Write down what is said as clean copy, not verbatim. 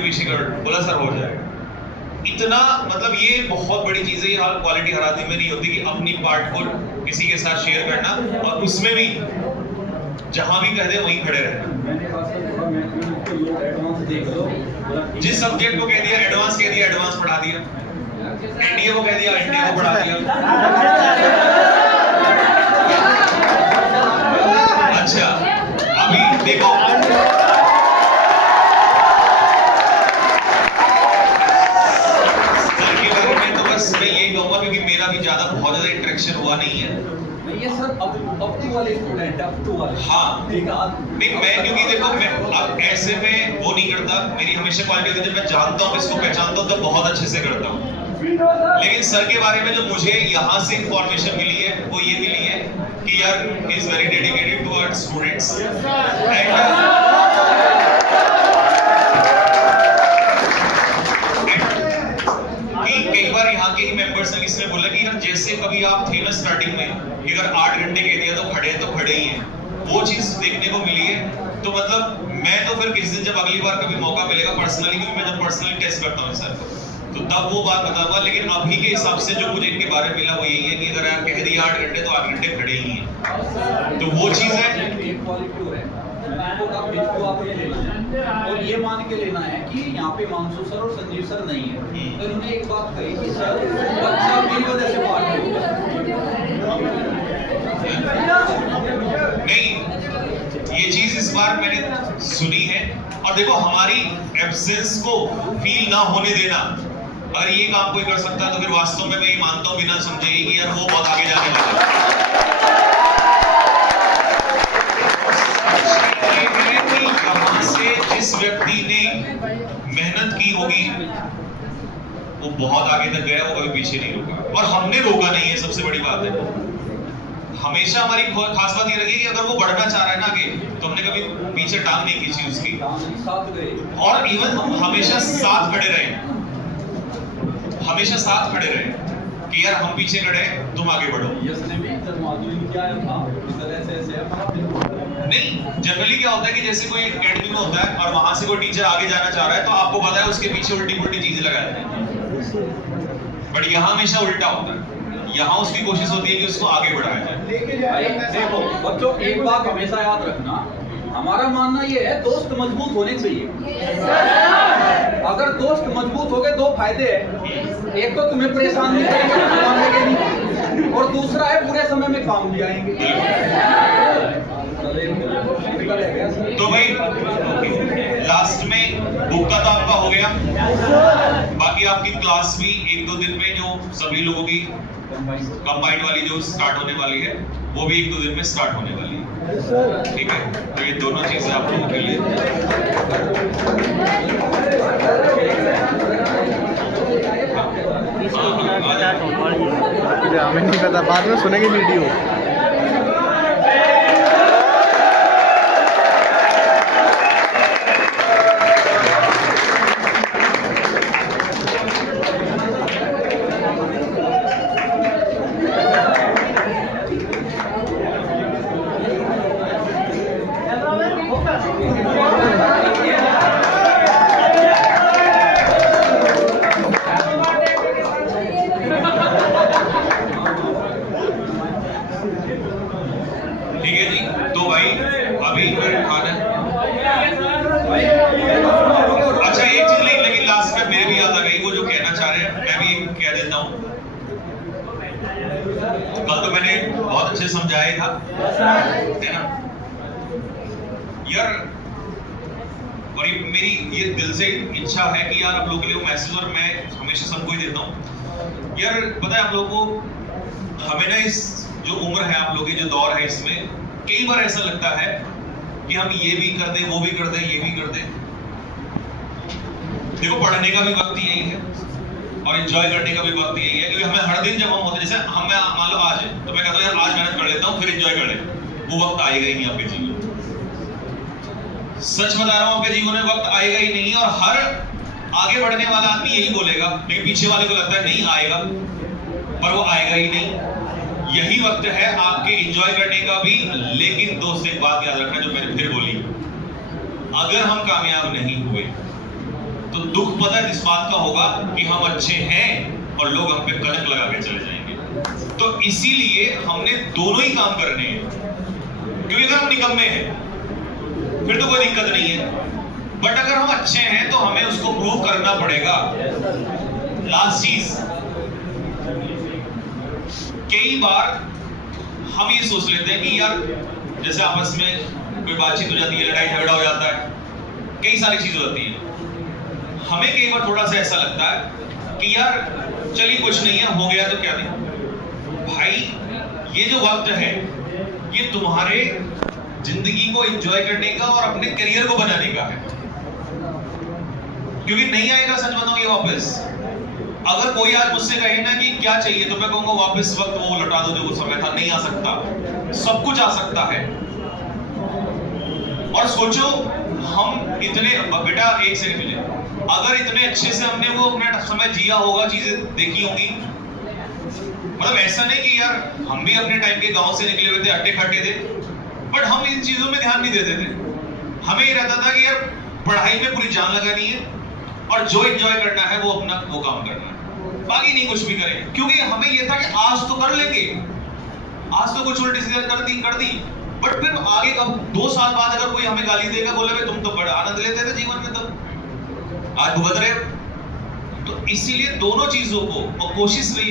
आगे पीछे कर, बोला सर हो जाएगा। इतना मतलब ये बहुत बड़ी चीज है। ये क्वालिटी हर आदमी में नहीं होती कि अपनी पार्ट को किसी के साथ शेयर करना, और उसमें भी जहां भी कह दे वहीं खड़े रहना। जिस सब्जेक्ट को कह दिया एडवांस, कह दिया एडवांस पढ़ा दिया, एनडीए को कह दिया एनडीए को पढ़ा दिया। अच्छा अभी देखो, सर के बारे में तो बस मैं यही कहूंगा क्योंकि मेरा भी बहुत ज्यादा इंटरेक्शन हुआ नहीं है। ये सर अप टू वाले स्टूडेंट, अप टू वाले। हाँ नहीं, मैं क्योंकि देखो मैं अब ऐसे में वो नहीं करता। मेरी हमेशा क्वालिटी होती है, जब मैं जानता हूँ इसको पहचानता हूँ तो बहुत अच्छे से करता हूँ। लेकिन सर के बारे में जो मुझे यहाँ से इंफॉर्मेशन मिली है वो ये मिली है कि यार he is very dedicated towards students कई बार यहाँ के ही मेंबर्स ने किसने बोला कि यार जैसे कभी आप थे ना स्टार्टिंग में, अगर 8 घंटे कह दिया तो खड़े ही हैं, वो चीज देखने को मिली है। तो मतलब मैं तो फिर किस दिन जब अगली बार कभी मौका मिलेगा पर्सनली, क्योंकि मैं जब पर्सनली टेस्ट करता हूँ सर तो तब वो बात बताऊंगा। लेकिन अभी के हिसाब से जो मुझे इनके बारे में मिला वो यही है कि अगर यार कह दिया 8 घंटे तो 8 घंटे खड़े ही हैं, तो वो चीज है। और ये मान के लेना है कि यहाँ पे मानसू सर और संजीव सर नहीं है, तो इन्होंने एक बात कही कि सर बच्चा मेरी वजह से बात नहीं, ये चीज इस बार मैंने सुनी है। और देखो हमारी एब्सेंस को फील ना होने देना, अगर ये काम कोई कर सकता है तो फिर वास्तव में मैं ये मानता हूँ बिना समझे कि यार वो बहुत आगे जाने वाला है। यहाँ से जिस व्यक्ति ने मेहनत की होगी वो बहुत आगे तक गया, वो कभी पीछे नहीं रुका, और हमने रोका नहीं है। सबसे बड़ी बात है, हमेशा हमारी खास बात ये रही है कि अगर वो बढ़ना चाह रहा है ना आगे, तो हमने कभी पीछे टांग नहीं खींची उसकी, और इवन हम हमेशा साथ खड़े रहे, हमेशा साथ खड़े रहे कि यार हम पीछे खड़े हैं, तुम आगे बढ़ो। नहीं, जनरली क्या होता है कि जैसे कोई एकेडमी में होता है और वहां से कोई टीचर आगे जाना चाह रहा है तो आपको पता है उसके पीछे उल्टी पुल्टी चीजें लगाते हैं, बट यहाँ हमेशा उल्टा होता है। यहाँ उसकी कोशिश होती है कि उसको आगे बढ़ाया जाए। देखो बच्चों, एक बात हमेशा याद रखना, हमारा मानना ये है दोस्त मजबूत होने चाहिए। अगर दोस्त मजबूत हो गए दो फायदे हैं, एक तो तुम्हें परेशान नहीं करेंगे और दूसरा है बुरे समय में काम भी आएंगे। तो भाई लास्ट में बुक का तो आपका हो गया, बाकी आपकी क्लास भी 1-2 दिन में जो सभी लोगों की कंबाइंड वाली जो स्टार्ट होने वाली है वो भी 1-2 दिन में स्टार्ट होने वाली है, ठीक है। तो ये दोनों चीजें आप लोगों के लिए हमें नहीं पता, बाद में सुनेंगे वीडियो। ठीक है जी। तो भाई अभी खाना, अच्छा एक चीज नहीं, लेकिन लास्ट में मेरे भी याद आ गई वो जो कहना चाह रहे हैं, मैं भी कह देता हूँ। कल तो मैंने बहुत अच्छे समझाया था, है ना यार, और ये मेरी ये दिल से इच्छा है कि यार आप लोगों के लिए वो मैसेज, और मैं हमेशा सबको ही देता हूँ यार। पता है आप लोगों को, हमें ना इस जो उम्र है आप लोगों की जो दौर है, इसमें कई बार ऐसा लगता है कि हम ये भी कर दें, वो भी कर दें, ये भी कर दें। देखो पढ़ने का भी वक्त यही है और एंजॉय करने का भी वक्त यही है, क्योंकि हमें हर दिन जब हम होते, जैसे हम मान लो आज है तो मैं कहता हूँ यार आज मेहनत कर लेता हूँ फिर एंजॉय कर ले, वो वक्त आएगा ही नहीं आपके जीवन में। सच बता रहा हूँ, आपके जीवन में वक्त आएगा ही नहीं, और हर आगे बढ़ने वाला आदमी यही बोलेगा, लेकिन पीछे वाले को लगता है नहीं आएगा, पर वो आएगा ही नहीं। यही वक्त है आपके एंजॉय करने का भी। लेकिन दोस्त एक बात याद रखना जो मैंने फिर बोली, अगर हम कामयाब नहीं हुए तो दुख पता है इस बात का होगा कि हम अच्छे हैं और लोग हम पे कलंक लगा के चले जाएंगे। तो इसीलिए हमने दोनों ही काम करने हैं, क्योंकि अगर हम निकम्मे हैं फिर तो कोई दिक्कत नहीं है, बट अगर हम अच्छे हैं तो हमें उसको प्रूव करना पड़ेगा। लास्ट चीज, कई बार हम ये सोच लेते हैं कि यार जैसे आपस में कोई बातचीत हो जाती है, लड़ाई झगड़ा हो जाता है, कई सारी चीजें होती हैं, हमें कई बार थोड़ा सा ऐसा लगता है कि यार चलिए कुछ नहीं है, हो गया तो क्या नहीं। भाई ये जो वक्त है ये तुम्हारे जिंदगी को एंजॉय करने का और अपने करियर को बनाने का है, क्योंकि नहीं आएगा, सच बताऊं ये वापस। अगर कोई आज मुझसे कहे ना कि क्या चाहिए, तो मैं कहूंगा वापस वक्त वो लौटा दो जो वो समय था। नहीं आ सकता, सब कुछ आ सकता है। और सोचो हम इतने, बेटा एक सेकंड मिले, अगर इतने अच्छे से हमने वो अपना समय जिया होगा, चीजें देखी होंगी, मतलब ऐसा नहीं कि यार हम भी अपने टाइम के गांव से निकले हुए थे, अट्टे खट्टे थे, बट हम इन चीजों में ध्यान नहीं देते थे। हमें ये रहता था कि यार पढ़ाई में पूरी जान लगानी है और जो एंजॉय करना है वो अपना वो काम करना है, बाकी नहीं कुछ भी करें, क्योंकि हमें ये था कि आज तो कर लेंगे, आज तो कुछ उल्टी सीधी कर दी, बट फिर आगे कब 2 साल बाद अगर कोई हमें गाली देगा, बोले भाई तुम तो बड़ा आनंद लेते थे जीवन में, तब आज भुगत रहे हो। तो इसीलिए दोनों चीजों को और कोशिश रही